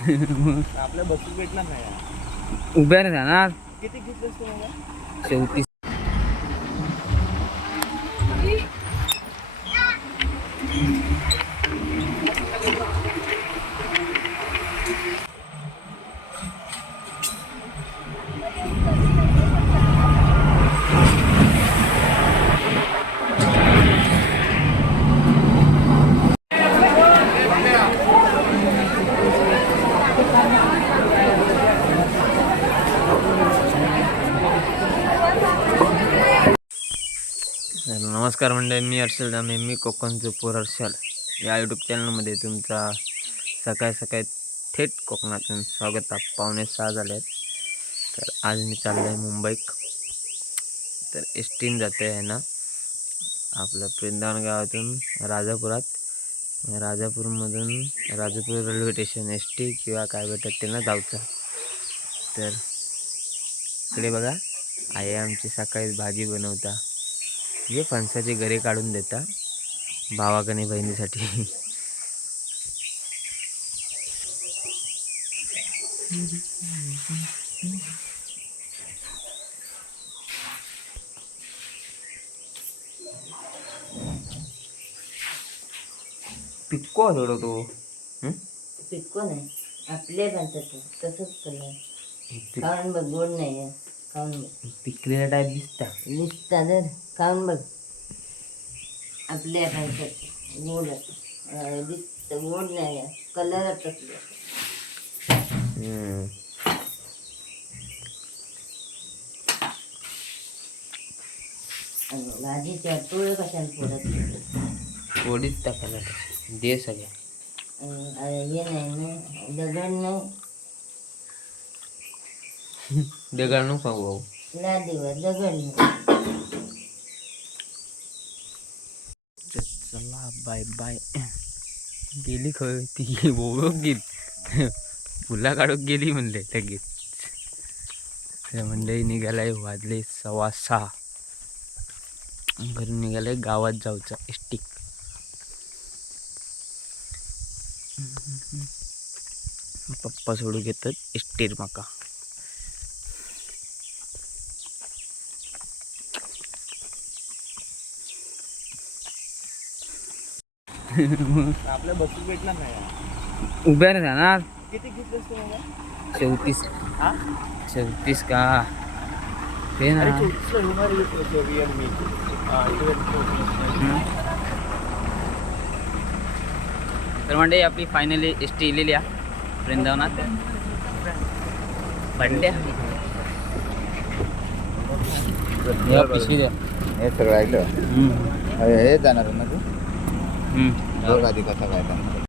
आपल्या बसून भेटणार नाही. उभ्या नाही जाणार किती घेतलंस तू मला? शेवटी नमस्कार मंडळी मी हर्षल दामे मी कोकणचं पोर हर्षल. या यूट्यूब चॅनलमध्ये तुमचा सकाळी सकाळी थेट कोकणातून स्वागत आहे. पावणे सहा झाले आहेत. तर आज मी चाललो आहे मुंबईत. तर एस टीन जाते आहे ना. आपलं वृंदावन गावातून राजापुरात. राजापूरमधून Rajapur railway station S T किंवा काय भेटत त्यांना जायचं तर इकडे बघा आई आमची सकाळी भाजी बनवता. जे फणसाचे गरे काढून देता भावाकने बहिणीसाठी. पिक्को थोडं तो. हं? पिक्को नाही. आपले बनतात तसंच बघ गोड नाही आहे. खाऊन बघ पिकलेला टाईप दिसता. दिसता तर खाऊन बघ. आपल्या बनतात गोड दिसत गोड नाही कलर तसले हं. भाजीच्या टोळ कशाने फोडत पोळीच टाकायला दे सगळ्या हे नाही ना. दगड नाही. दगड नको सांगू भाऊ. चला बाय बाय. गेली खय ती ओळख गेली. फुला काढूक गेली म्हणले लगेच. मंडळी निघालाय वाजले सव्वा सहा. घरून निघालाय गावात जाऊचा एसटिक पप्पा सोडू घेतात एसटीर माका. आपल्या बसून भेटणार नाही यार. उभ्या नाही जाणार किती घेतलंस तू चौतीस. हा? चौतीस का? ते ना तर म्हणजे आपली फायनली एस टी इलेली आहे वृंदावनात. बंड्या. या पिशवी द्या हे सगळं ऐकलं? हे जाणार ना तू? हम्म. बघ आधी कसा काय जाणार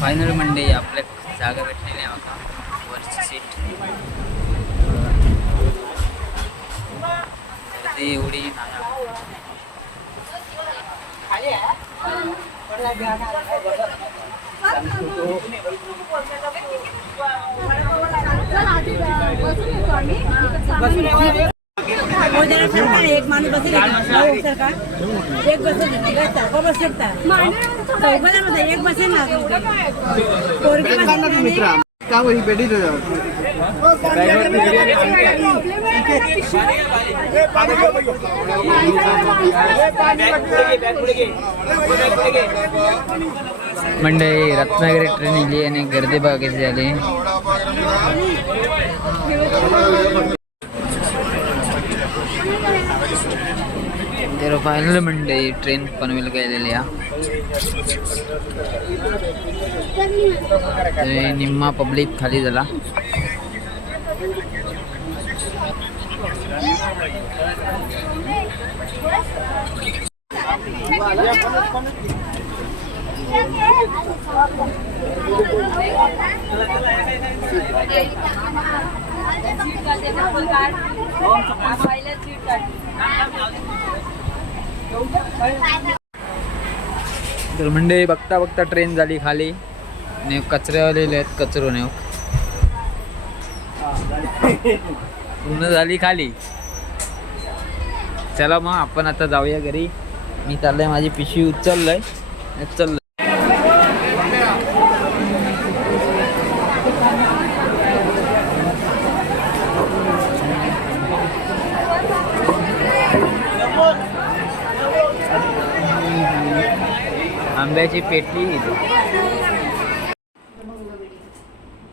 फायनल मंडे आपल्या जागा भेटलेली आहे आता वरची सीट गर्दी एवढी नाही. एक माणूस बसेल सरकार एक बसेल बस शकता चौघांमध्ये एक बसेल ना पोरगी का वही तो दे मंडळी रत्नागिरी ट्रेन इली आणि गर्दी बघा कशी झाली तर फायनल मंडळी ट्रेन पनवेल गेलेली आहे तर निम्मा पब्लिक खाली झाला तर म्हणजे बघता बघता ट्रेन झाली खाली. आणि कचऱ्यावालेले आहेत कचरो नेऊ पूर्ण झाली खाली. चला मग आपण आता जाऊया घरी. मी चाललंय माझी पिशवी उचललंय. चल आंब्याची पेटी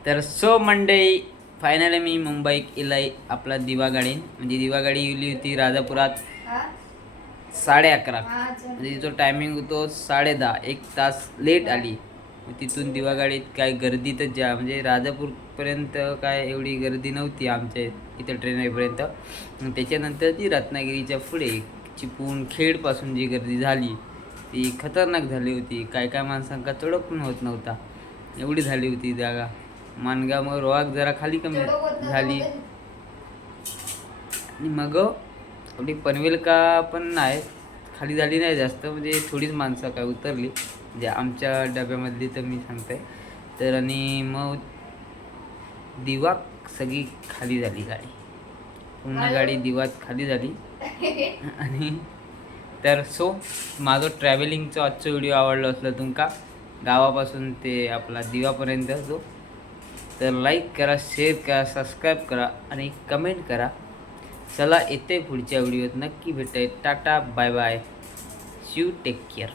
तर सो मंडे फायनली मी मुंबईत इलाय आपला दिवा गाडी. म्हणजे दिवा गाडी गेली होती राजापुरात साडे अकरा. म्हणजे तिचा टायमिंग होतो साडे दहा. एक तास लेट आली. मग तिथून दिवा गाडीत काय गर्दी तर ज्या म्हणजे राजापूरपर्यंत काय एवढी गर्दी नव्हती आमच्या इथं ट्रेन येईपर्यंत मग त्याच्यानंतर ती रत्नागिरीच्या पुढे चिपळूण खेडपासून जी गर्दी झाली ती खतरनाक झाली होती. काय काय माणसांका चढक पण होत नव्हता. एवढी झाली होती जागा. मानगाव मग रोहाक जरा खाली कमी झाली. आणि मग एवढी पनवेल का पण नाही. खाली झाली नाही जास्त. म्हणजे थोडीच माणसं काय उतरली. म्हणजे आमच्या डब्यामधली तर मी सांगते तर आणि मग दिवा सगळी खाली झाली गाडी. पूर्ण गाडी दिवात खाली झाली. आणि तर सो माझं ट्रॅव्हलिंगचं आजचं व्हिडिओ आवडलं असलं तुमका गावापासून ते आपला दिवापर्यंत जो तर लाईक करा शेअर करा सबस्क्राईब करा आणि कमेंट करा. चला येते पुढच्या व्हिडिओत नक्की भेटेल tata bye bye Shiv take care